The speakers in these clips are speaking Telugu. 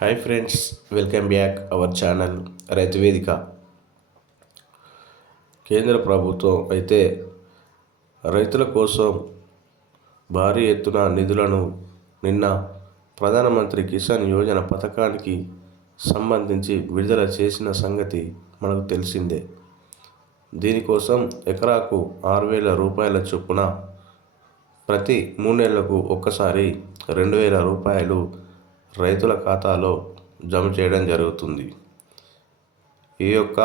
Hi friends welcome back our channel Raithu Vedika Kendra ప్రభుత్వం అయితే రైతుల కోసం భారీ ఎత్తున నిధులను నిన్న ప్రధానమంత్రి కిసాన్ యోజన పథకానికి సంబంధించి విడుదల చేసిన సంగతి మనకు తెలిసిందే. దీనికోసం ఎకరాకు ఆరు వేల రూపాయల చొప్పున ప్రతి మూడేళ్ళకు ఒక్కసారి రెండు వేల రూపాయలు రైతుల ఖాతాలో జమ చేయడం జరుగుతుంది. ఈ యొక్క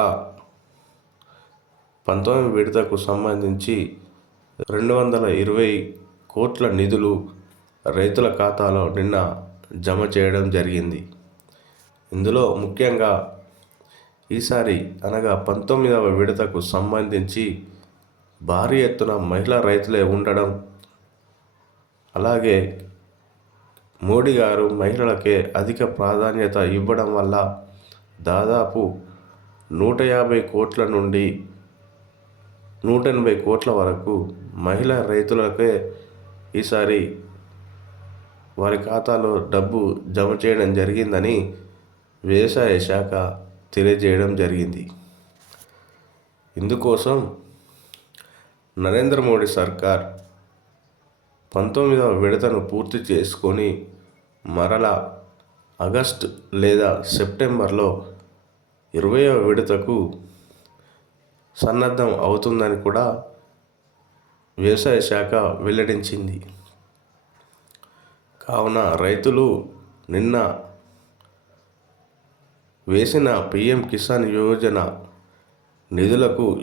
పంతొమ్మిది విడతకు సంబంధించి రెండు వందల ఇరవై కోట్ల నిధులు రైతుల ఖాతాలో నిన్న జమ చేయడం జరిగింది. ఇందులో ముఖ్యంగా ఈసారి అనగా పంతొమ్మిదవ విడతకు సంబంధించి భారీ ఎత్తున మహిళా రైతులే ఉండడం అలాగే మోడీ గారు మహిళలకే అధిక ప్రాధాన్యత ఇవ్వడం వల్ల దాదాపు నూట యాభై కోట్ల నుండి నూట ఎనభై కోట్ల వరకు మహిళా రైతులకే ఈసారి వారి ఖాతాలో డబ్బు జమ చేయడం జరిగిందని వ్యవసాయ శాఖ తెలియజేయడం జరిగింది. ఇందుకోసం నరేంద్ర మోడీ సర్కార్ పంతొమ్మిదవ విడతను పూర్తి చేసుకొని మరలా ఆగస్ట్ లేదా సెప్టెంబర్లో ఇరవయో విడతకు సన్నద్ధం అవుతుందని కూడా వ్యవసాయ శాఖ వెల్లడించింది. కావున రైతులు నిన్న వేసిన పిఎం కిసాన్ యోజన నిధులకు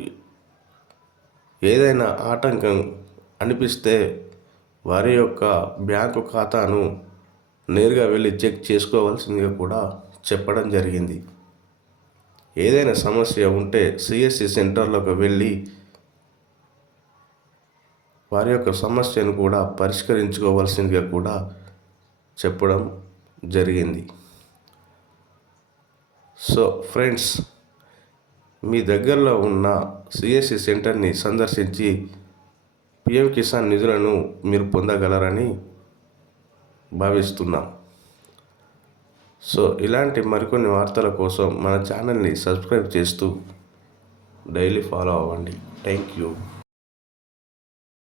ఏదైనా ఆటంకం అనిపిస్తే వారి యొక్క బ్యాంకు ఖాతాను నేరుగా వెళ్ళి చెక్ చేసుకోవాల్సిందిగా కూడా చెప్పడం జరిగింది. ఏదైనా సమస్య ఉంటే సిఎస్సి సెంటర్లోకి వెళ్ళి వారి యొక్క సమస్యను కూడా పరిష్కరించుకోవాల్సిందిగా కూడా చెప్పడం జరిగింది. సో ఫ్రెండ్స్ మీ దగ్గరలో ఉన్న సిఎస్సి సెంటర్ని సందర్శించి పిఎం కిసాన్ నిధులను మీరు పొందగలరని భావిస్తున్నాం సో ఇలాంటి మరికొన్ని వార్తల కోసం మన ఛానల్ని సబ్స్క్రైబ్ చేస్తూ డైలీ ఫాలో అవ్వండి. Thank you